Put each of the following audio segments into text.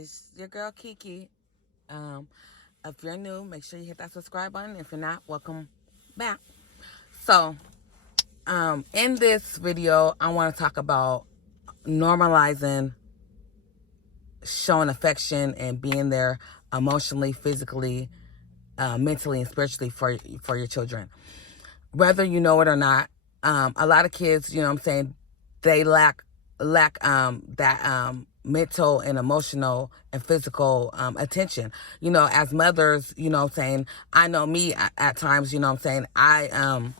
It's your girl KeKe. Um, if you're new, make sure you hit that subscribe button. If you're not, welcome back. So, in this video, I want to talk about normalizing showing affection and being there emotionally, physically, mentally, and spiritually for your children. Whether you know it or not, a lot of kids, they lack that mental and emotional and physical attention. As mothers, I know me at times, I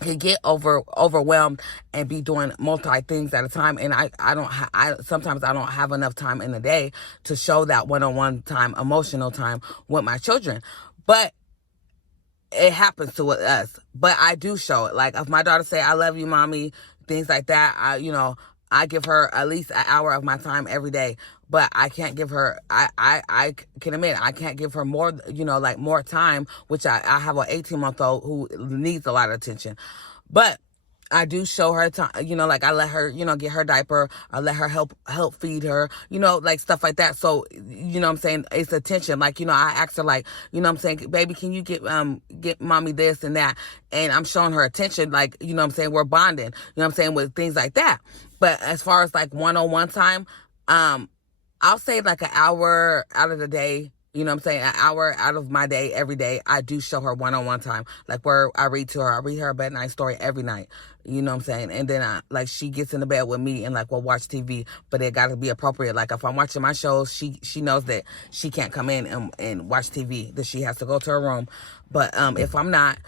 can get overwhelmed and be doing multi things at a time, and I sometimes I don't have enough time in the day to show that one-on-one time, emotional time with my children. But it happens to us, but I do show it. Like if my daughter say, "I love you, mommy," things like that, I give her at least an hour of my time every day. But I can't give her, I can admit, I can't give her more, more time, which I have an 18-month-old who needs a lot of attention. But I do show her time, I let her, get her diaper. I let her help feed her, stuff like that. So, it's attention. Like, I asked her, like, baby, can you get mommy this and that? And I'm showing her attention, like, we're bonding, with things like that. But as far as like one-on-one time, I'll say like an hour out of the day, an hour out of my day, every day, I do show her one-on-one time. Like where I read her a bedtime story every night, and then she gets in the bed with me and like we'll watch TV, but it got to be appropriate. Like if I'm watching my shows, she knows that she can't come in and watch TV, that she has to go to her room. But if I'm not,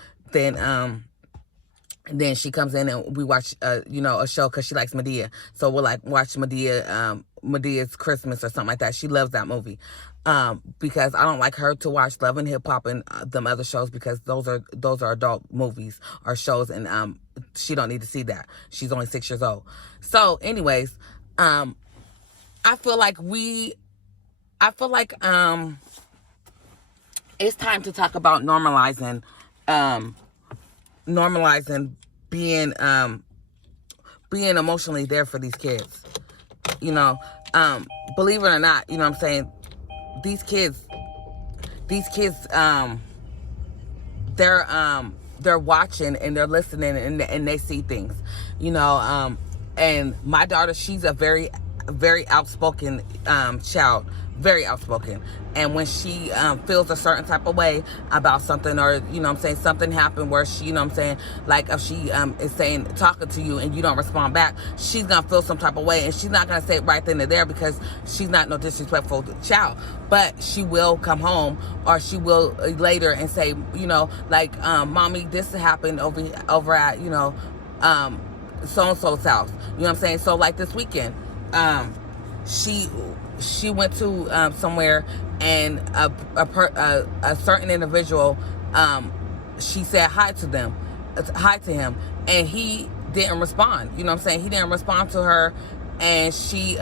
then she comes in and we watch, a show because she likes Medea. So we'll like watch Medea's Christmas or something like that. She loves that movie. Because I don't like her to watch Love and Hip Hop and them other shows, because those are adult movies or shows, and she don't need to see that. She's only 6 years old. So anyways, I feel like it's time to talk about normalizing being emotionally there for these kids. Believe it or not, these kids they're watching and they're listening, and they see things, and my daughter, she's a very outspoken child, very outspoken. And when she feels a certain type of way about something, or something happened where she, like if she is talking to you and you don't respond back, she's gonna feel some type of way, and she's not gonna say it right then and there because she's not no disrespectful child. But she will come home, or she will later and say, mommy, this happened over at so and so's house. So like this weekend, she went to somewhere, and a certain individual, she said hi to him, and he didn't respond. He didn't respond to her, and she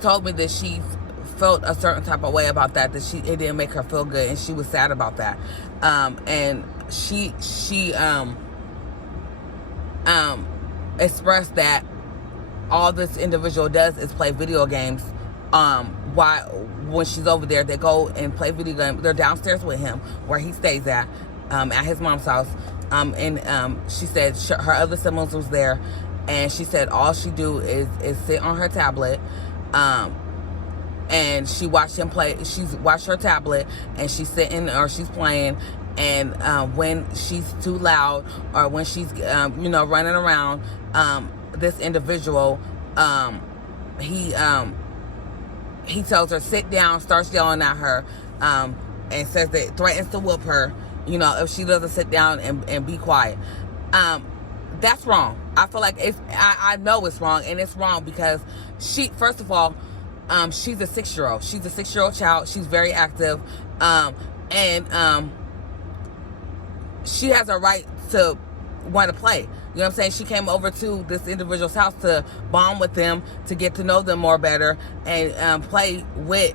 told me that she felt a certain type of way about that it didn't make her feel good, and she was sad about that. And she expressed that all this individual does is play video games. When she's over there, they go and play video games. They're downstairs with him where he stays at his mom's house. And she said her other siblings was there, and she said all she do is sit on her tablet, and she watched him play. She's watched her tablet, and she's sitting or she's playing. And when she's too loud, or when she's running around, this individual, he tells her sit down, starts yelling at her, and says that threatens to whoop her, if she doesn't sit down and be quiet. That's wrong. I feel like I know it's wrong, and it's wrong because first of all, she's a 6-year-old. She's a 6-year-old child. She's very active, and she has a right to want to play. She came over to this individual's house to bond with them, to get to know them more better, and play with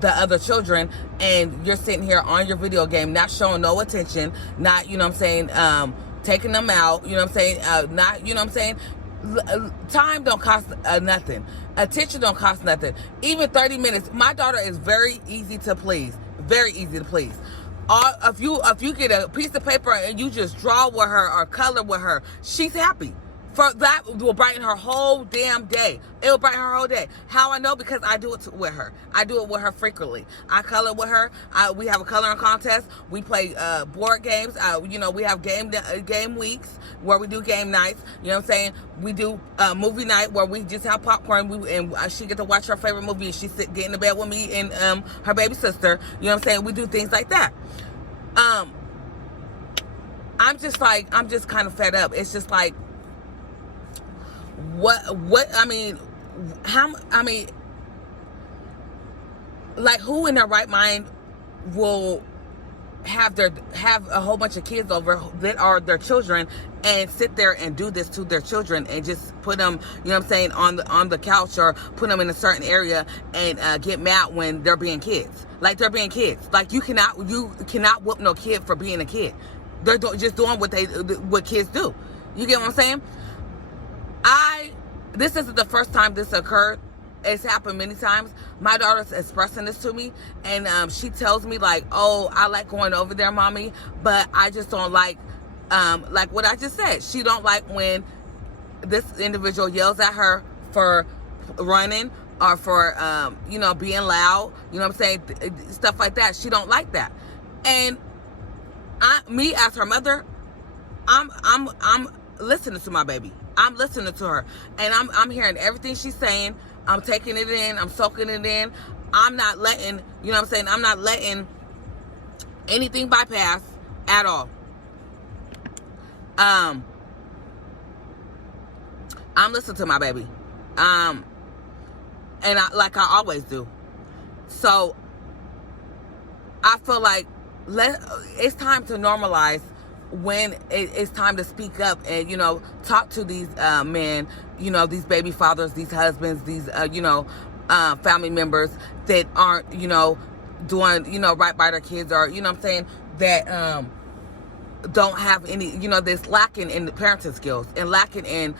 the other children. And you're sitting here on your video game, not showing no attention, not, taking them out, not, Time don't cost nothing. Attention don't cost nothing. Even 30 minutes. My daughter is very easy to please. Very easy to please. If you get a piece of paper and you just draw with her or color with her, she's happy. For that will brighten her whole damn day. It will brighten her whole day. How I know? Because I do it with her. I do it with her frequently. I color with her. We have a coloring contest. We play board games. We have game weeks where we do game nights. You know what I'm saying? We do movie night where we just have popcorn. And she get to watch her favorite movie. And she get in the bed with me and her baby sister. You know what I'm saying? We do things like that. I'm just kind of fed up. It's just like, like, who in their right mind will have a whole bunch of kids over that are their children and sit there and do this to their children and just put them, you know what I'm saying, on the couch or put them in a certain area and get mad when they're being kids. Like, they're being kids. Like, you cannot whoop no kid for being a kid. They're just doing what kids do. You get what I'm saying? This isn't the first time this occurred. It's happened many times. My daughter's expressing this to me, and she tells me, like, oh, I like going over there, mommy, but I just don't like what I just said. She don't like when this individual yells at her for running or for, being loud, you know what I'm saying? Stuff like that. She don't like that. And me as her mother, I'm listening to my baby. I'm listening to her, and I'm hearing everything she's saying. I'm taking it in. I'm soaking it in. I'm not letting, you know what I'm saying? I'm not letting anything bypass at all. I'm listening to my baby. And like I always do. So I feel like it's time to normalize when it's time to speak up and, talk to these men, these baby fathers, these husbands, these, family members that aren't, doing, right by their kids, or, you know what I'm saying, that don't have any, that's lacking in the parenting skills and lacking in,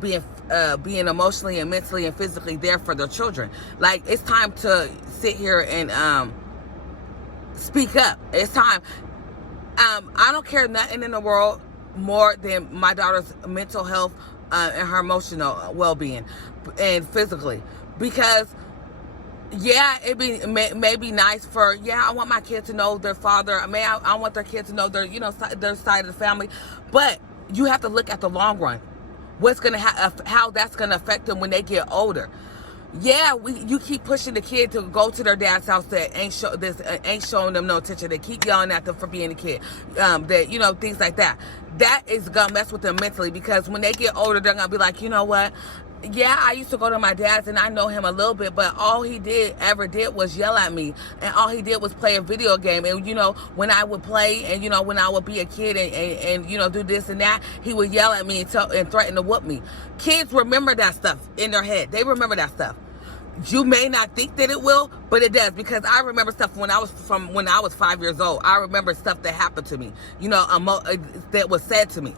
being emotionally and mentally and physically there for their children. Like, it's time to sit here and speak up. It's time. I don't care nothing in the world more than my daughter's mental health and her emotional well-being and physically, because it may be nice for, I want my kid to know their father. I want their kid to know their their side of the family, but you have to look at the long run. What's gonna how that's gonna affect them when they get older. You keep pushing the kid to go to their dad's house that ain't showing them no attention. They keep yelling at them for being a kid. That, things like that. That is gonna mess with them mentally, because when they get older, they're gonna be like, you know what? I used to go to my dad's and I know him a little bit, but all he ever did was yell at me, and all he did was play a video game. And when I would play, and when I would be a kid and do this and that, he would yell at me and threaten to whoop me. Kids remember that stuff in their head. They remember that stuff. You may not think that it will, but it does, because I remember stuff when I was 5 years old. I remember stuff that happened to me, that was said to me.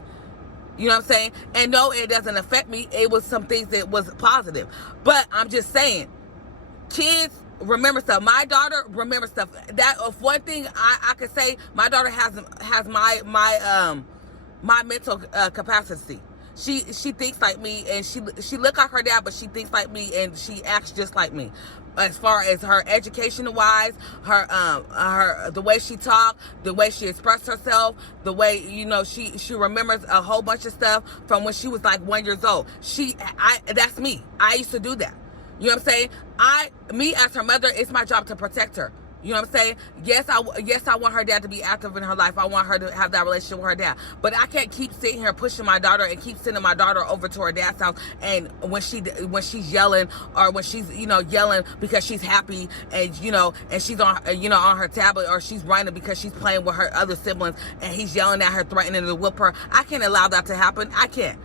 You know what I'm saying? And no, it doesn't affect me. It was some things that was positive. But I'm just saying, kids remember stuff. My daughter remembers stuff. That one thing I could say, my daughter has my mental capacity. She thinks like me, and she look like her dad, but she thinks like me, and she acts just like me. As far as her educational wise, her the way she talked, the way she expressed herself, the way she remembers a whole bunch of stuff from when she was like 1 year old. That's me. I used to do that. You know what I'm saying? Me as her mother, it's my job to protect her. You know what I'm saying? Yes, I want her dad to be active in her life. I want her to have that relationship with her dad. But I can't keep sitting here pushing my daughter and keep sending my daughter over to her dad's house. And when she's yelling, or when she's yelling because she's happy, and and she's on on her tablet, or she's whining because she's playing with her other siblings, and he's yelling at her, threatening to whoop her. I can't allow that to happen. I can't,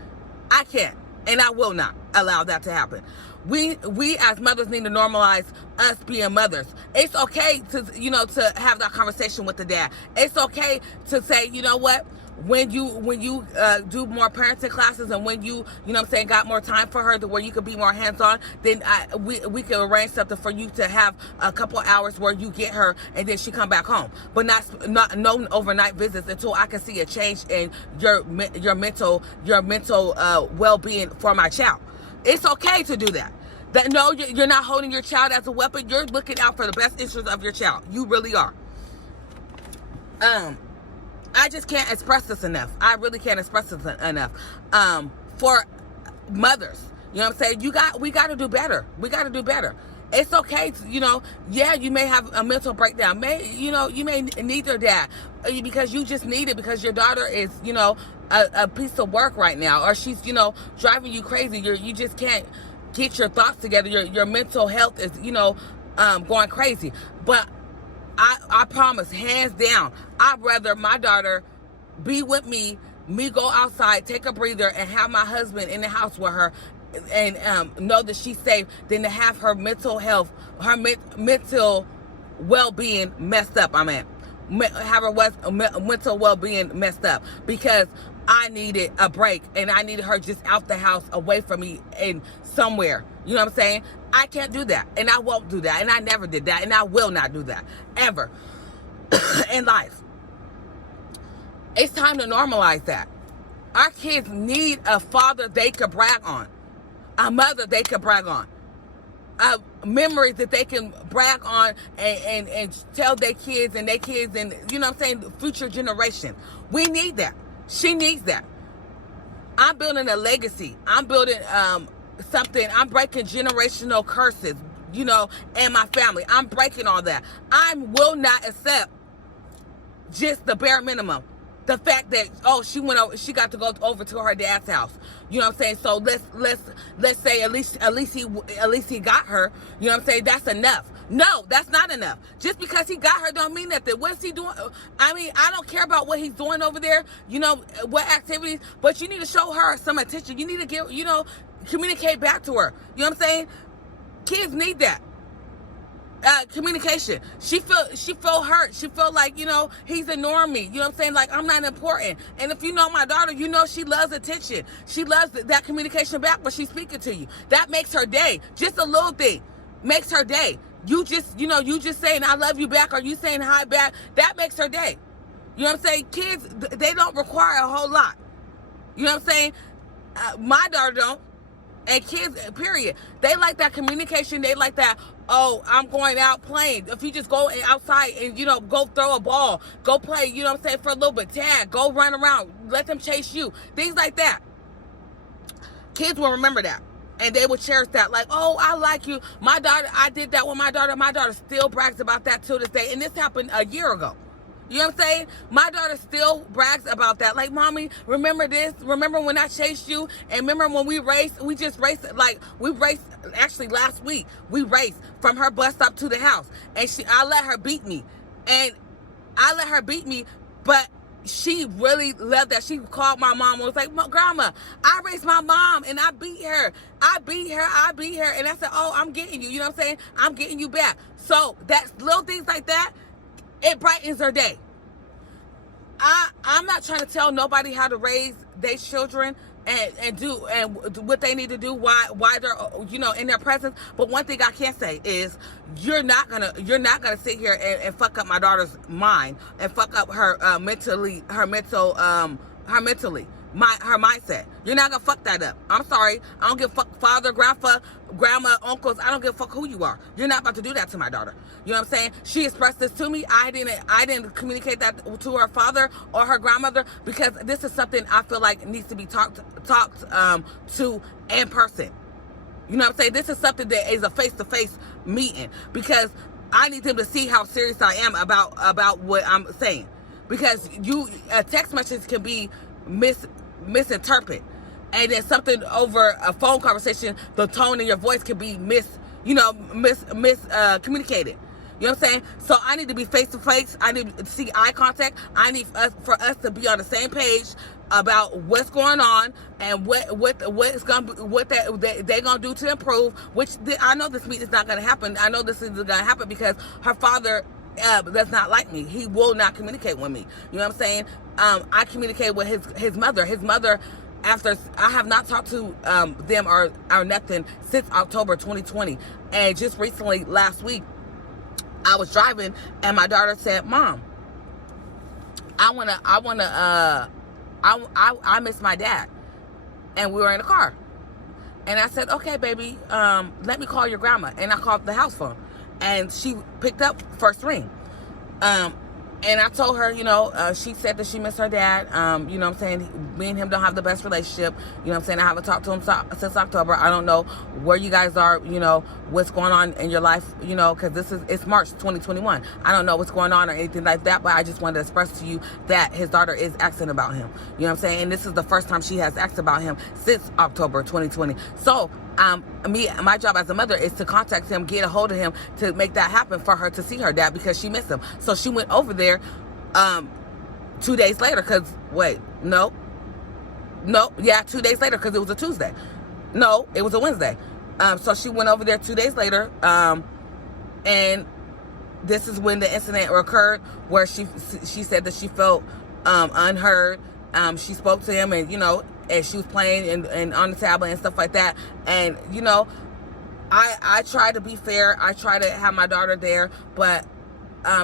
and I will not allow that to happen. We as mothers need to normalize us being mothers. It's okay to have that conversation with the dad. It's okay to say, you know what? when you do more parenting classes, and when you know what I'm saying, got more time for her to where you could be more hands-on, then we can arrange something for you to have a couple hours where you get her and then she come back home. But not no overnight visits until I can see a change in your mental well-being for my child. It's okay to do that. No, you're not holding your child as a weapon. You're looking out for the best interests of your child. You really are. I just can't express this enough. I really can't express this enough. For mothers, you know what I'm saying? We got to do better. We got to do better. It's okay to, yeah, you may have a mental breakdown. You may need your dad because you just need it because your daughter is, a piece of work right now, or she's, driving you crazy. You just can't get your thoughts together. Your mental health is, going crazy. But I promise, hands down, I'd rather my daughter be with me go outside, take a breather, and have my husband in the house with her, and know that she's safe, than to have her mental health, her mental well-being messed up. Have her mental well-being messed up, because I needed a break, and I needed her just out the house, away from me, and somewhere. You know what I'm saying? I can't do that, and I won't do that, and I never did that, and I will not do that, ever, in life. It's time to normalize that. Our kids need a father they could brag on, a mother they could brag on, memories that they can brag on, and tell their kids, and you know what I'm saying, the future generation. We need that. She needs that. I'm building a legacy. I'm building something. I'm breaking generational curses, and my family. I'm breaking all that. I will not accept just the bare minimum. The fact that, she got to go over to her dad's house. You know what I'm saying? So let's say at least he got her. You know what I'm saying? That's enough. No, that's not enough. Just because he got her don't mean nothing. What's he doing? I don't care about what he's doing over there, what activities, but you need to show her some attention. You need to give, communicate back to her. You know what I'm saying? Kids need that. Communication. She feel hurt. She feel like, he's ignoring me. You know what I'm saying? Like, I'm not important. And if you know my daughter, she loves attention. She loves that communication back when she's speaking to you. That makes her day. Just a little thing makes her day. You just saying I love you back, or you saying hi back, that makes her day. You know what I'm saying? Kids, they don't require a whole lot. You know what I'm saying? My daughter don't. And kids, period, they like that communication. They like that, I'm going out playing. If you just go outside and, go throw a ball, go play, you know what I'm saying, for a little bit, tag, go run around, let them chase you, things like that. Kids will remember that. And they will cherish that. Like, I like you. My daughter, I did that with my daughter. My daughter still brags about that to this day. And this happened a year ago. You know what I'm saying? My daughter still brags about that. Like, Mommy, remember this? Remember when I chased you? And remember when we raced? We just raced, actually last week. We raced from her bus stop to the house. And I let her beat me. But she really loved that. She called my mom and was like, Grandma, I raced my mom and I beat her. And I said, I'm getting you. You know what I'm saying? I'm getting you back. So that's little things like that. It brightens her day. I'm not trying to tell nobody how to raise their children and do what they need to do, why they're in their presence. But one thing I can say is you're not gonna sit here and fuck up my daughter's mind and fuck up her mentally, her mindset. You're not gonna fuck that up. I'm sorry. I don't give a fuck, father, grandma, uncles. I don't give a fuck who you are. You're not about to do that to my daughter. You know what I'm saying? She expressed this to me. I didn't communicate that to her father or her grandmother, because this is something I feel like needs to be talked to in person. You know what I'm saying? This is something that is a face-to-face meeting, because I need them to see how serious I am about what I'm saying. Because a text message can be misinterpreted, and then something over a phone conversation, the tone in your voice can be communicated. You know what I'm saying? So I need to be face to face. I need to see eye contact. I need for us to be on the same page about what's going on and what they're gonna do to improve. Which I know this meeting is not gonna happen. I know this is gonna happen because her father that's not like me. He will not communicate with me. You know what I'm saying? I communicate with his mother. His mother, after I have not talked to them or nothing since October 2020. And just recently, last week, I was driving and my daughter said, "Mom, I miss my dad." And we were in the car. And I said, "Okay, baby, let me call your grandma." And I called the house phone. And she picked up first ring. And I told her, she said that she missed her dad. You know what I'm saying? Me and him don't have the best relationship. You know what I'm saying? I haven't talked to him since October. I don't know where you guys are, what's going on in your life, because it's March 2021. I don't know what's going on or anything like that, but I just wanted to express to you that his daughter is asking about him. You know what I'm saying? And this is the first time she has asked about him since October 2020. So, my job as a mother is to contact him, get a hold of him to make that happen for her to see her dad because she missed him. So she went over there 2 days later 2 days later because it was a Tuesday. No, it was a Wednesday. So she went over there 2 days later, and this is when the incident occurred where she said that she felt unheard. She spoke to him and, and she was playing and on the tablet and stuff like that. And, I try to be fair. I try to have my daughter there. But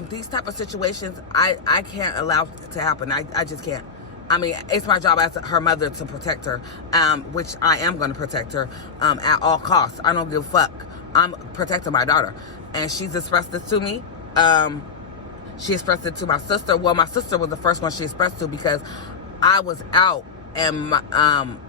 these type of situations, I can't allow to happen. I just can't. I mean, it's my job as her mother to protect her, which I am going to protect her at all costs. I don't give a fuck. I'm protecting my daughter. And she's expressed this to me. She expressed it to my sister. Well, my sister was the first one she expressed to because I was out. And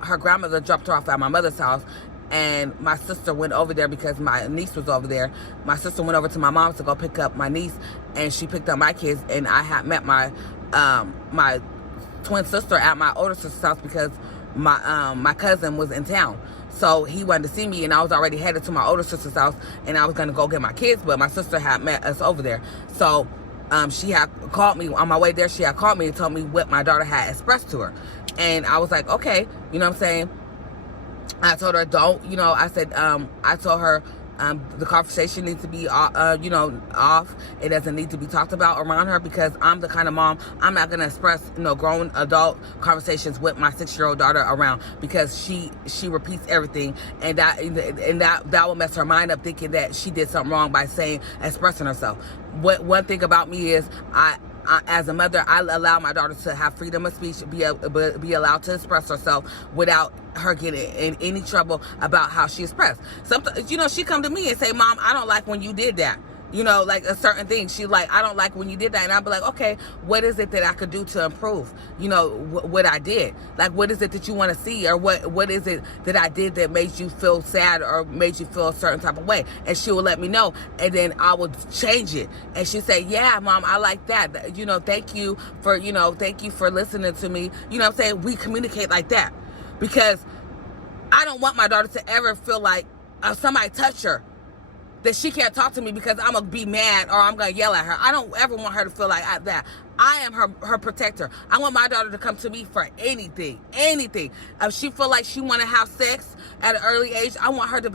her grandmother dropped her off at my mother's house. And my sister went over there because my niece was over there. My sister went over to my mom's to go pick up my niece. And she picked up my kids. And I had met my my twin sister at my older sister's house because my cousin was in town. So he wanted to see me. And I was already headed to my older sister's house. And I was going to go get my kids. But my sister had met us over there. So she had called me on my way there. She had called me and told me what my daughter had expressed to her. And I was like, okay, you know what I'm saying? I told her, I said, I told her the conversation needs to be, off. It doesn't need to be talked about around her because I'm the kind of mom, I'm not going to express, grown adult conversations with my 6-year-old daughter around because she repeats everything. And that will mess her mind up thinking that she did something wrong by expressing herself. One thing about me is as a mother, I allow my daughter to have freedom of speech, be allowed to express herself without her getting in any trouble about how she expressed. Sometimes, she come to me and say, "Mom, I don't like when you did that." Like a certain thing. She like, "I don't like when you did that." And I'll be like, "Okay, what is it that I could do to improve, what I did? Like, what is it that you want to see? Or what is it that I did that made you feel sad or made you feel a certain type of way?" And she will let me know. And then I will change it. And she say, "Yeah, Mom, I like that. Thank you for listening to me." You know what I'm saying? We communicate like that because I don't want my daughter to ever feel like somebody touched her, that she can't talk to me because I'm going to be mad or I'm going to yell at her. I don't ever want her to feel like that. I am her protector. I want my daughter to come to me for anything. If she feel like she want to have sex at an early age, I want her to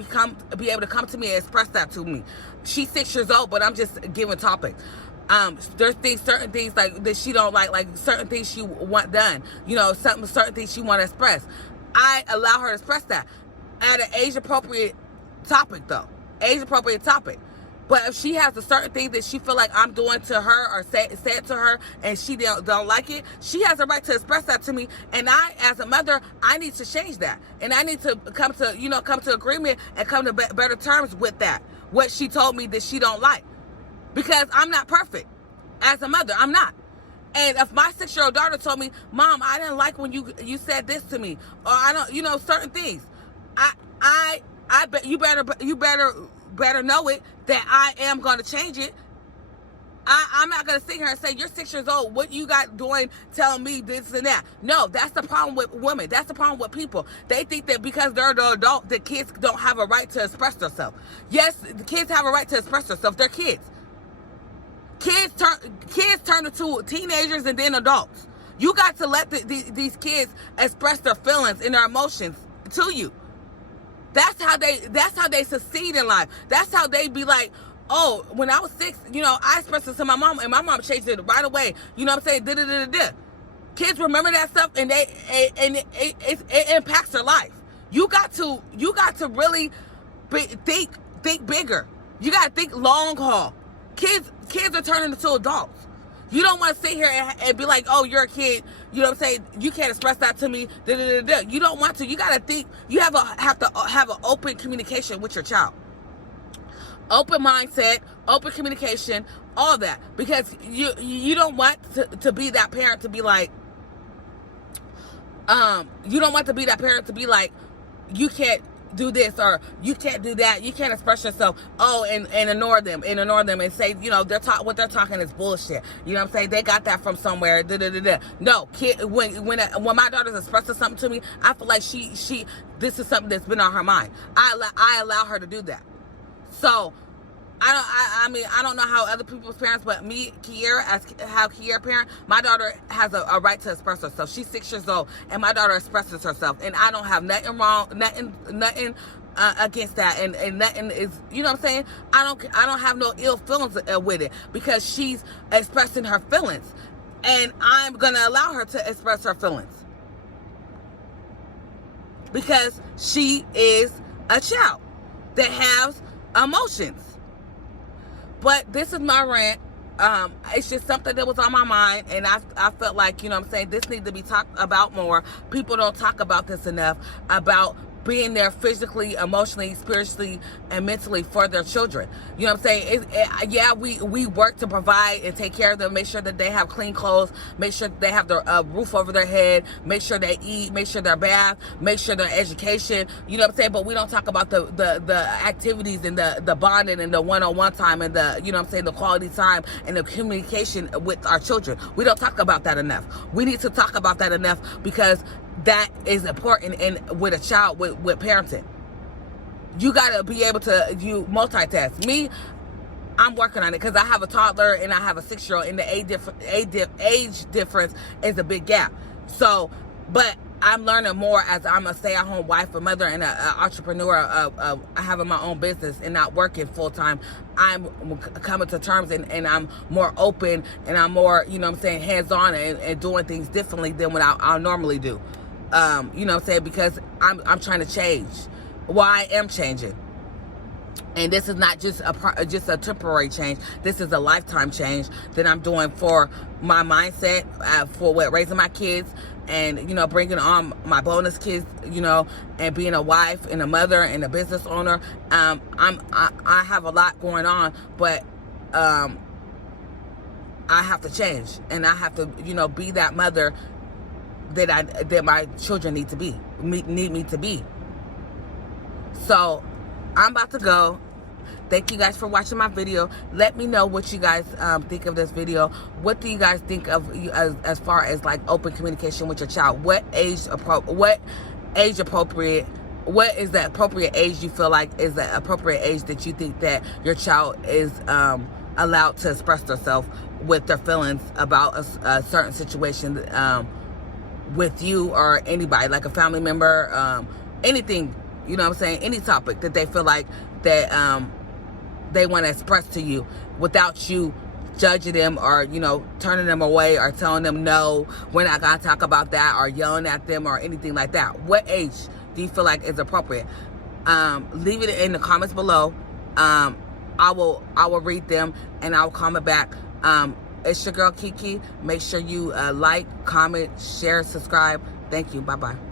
be able to come to me and express that to me. She's 6 years old, but I'm just giving topics. There's certain things like that she don't like certain things she want done. Certain things she want to express. I allow her to express that at an age-appropriate topic, though. Age-appropriate topic. But if she has a certain thing that she feel like I'm doing to her or say it to her and she don't like it, she has a right to express that to me. And I, as a mother, I need to change that. And I need to come to agreement and come to better terms with that. What she told me that she don't like. Because I'm not perfect. As a mother, I'm not. And if my 6-year-old daughter told me, "Mom, I didn't like when you said this to me," or I don't, certain things, I bet you better know it that I am going to change it. I'm not going to sit here and say, "You're 6 years old. What you got doing telling me this and that?" No, that's the problem with women. That's the problem with people. They think that because they're the adult, the kids don't have a right to express themselves. Yes, the kids have a right to express themselves. They're kids. Kids turn into teenagers and then adults. You got to let these kids express their feelings and their emotions to you. That's how they succeed in life. That's how they be like, oh, when I was 6, you know, I expressed it to my mom, and my mom changed it right away. You know what I'm saying? Da-da-da-da-da. Kids remember that stuff, and it impacts their life. You got to really think bigger. You got to think long haul. Kids are turning into adults. You don't want to sit here and be like, oh, you're a kid. You know what I'm saying? You can't express that to me. Da, da, da, da. You don't want to. You got to think. You have to have an open communication with your child. Open mindset, open communication, all that. Because you don't want to be that parent to be like, you don't want to be that parent to be like, you can't do this or you can't do that. You can't express yourself. Oh, and ignore them and say, you know, what they're talking is bullshit. You know what I'm saying? They got that from somewhere. Da, da, da, da. No, kid. When my daughter's expressing something to me, I feel like this is something that's been on her mind. I allow her to do that. So I don't know how other people's parents, but me, Kiera, as how Kiera parent, my daughter has a right to express herself. She's 6 years old, and my daughter expresses herself, and I don't have nothing wrong, nothing against that, and nothing is, you know what I'm saying? I don't have no ill feelings with it, because she's expressing her feelings, and I'm gonna allow her to express her feelings because she is a child that has emotions. But this is my rant. It's just something that was on my mind, and I felt like, you know what I'm saying, this needs to be talked about more. People don't talk about this enough, about being there physically, emotionally, spiritually, and mentally for their children. You know what I'm saying? Yeah, we work to provide and take care of them, make sure that they have clean clothes, make sure that they have their roof over their head, make sure they eat, make sure they're bathed, make sure their education. You know what I'm saying? But we don't talk about the activities and the bonding and the one-on-one time and the, you know what I'm saying, the quality time and the communication with our children. We don't talk about that enough. We need to talk about that enough, because that is important with a child, with parenting. You got to be able to multitask. Me, I'm working on it, because I have a toddler and I have a 6-year-old, and the age difference is a big gap. So, but I'm learning more as I'm a stay-at-home wife, a mother, and an entrepreneur. Having my own business and not working full-time. I'm coming to terms, and I'm more open, and I'm more, you know what I'm saying, hands-on and doing things differently than what I'll normally do. You know what I'm saying? Because I'm trying to change. Well, I am changing. And this is not just a temporary change. This is a lifetime change that I'm doing for my mindset, for raising my kids, and, you know, bringing on my bonus kids, you know, and being a wife and a mother and a business owner. I have a lot going on, but I have to change, and I have to, you know, be that mother that my children need me to be. So I'm about to go. Thank you guys for watching my video. Let me know what you guys think of this video. What do you guys think of as far as like open communication with your child? What age appropriate? What is the appropriate age you feel like is the appropriate age that you think that your child is allowed to express themselves with their feelings about a certain situation with you or anybody, like a family member, anything, you know what I'm saying, any topic that they feel like that they want to express to you without you judging them or, you know, turning them away or telling them, no, we're not going to talk about that, or yelling at them or anything like that. What age do you feel like is appropriate? Leave it in the comments below. I will read them, and I'll comment back. It's your girl KeKe. Make sure you like, comment, share, subscribe. Thank you. Bye-bye.